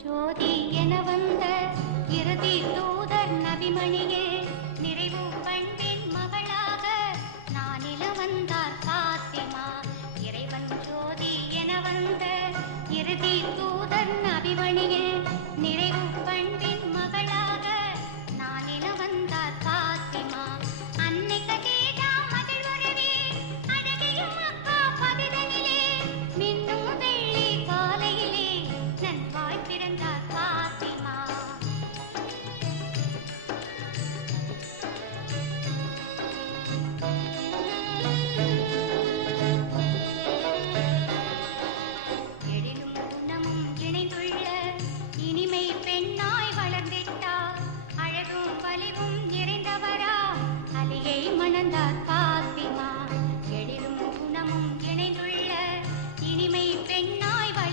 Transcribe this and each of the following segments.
ஜோதி என வந்த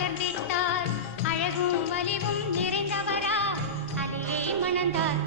மலர்ந்திட்டார் அழகும் வலிவும் நிறைந்தவரா. அதையே மணந்தார்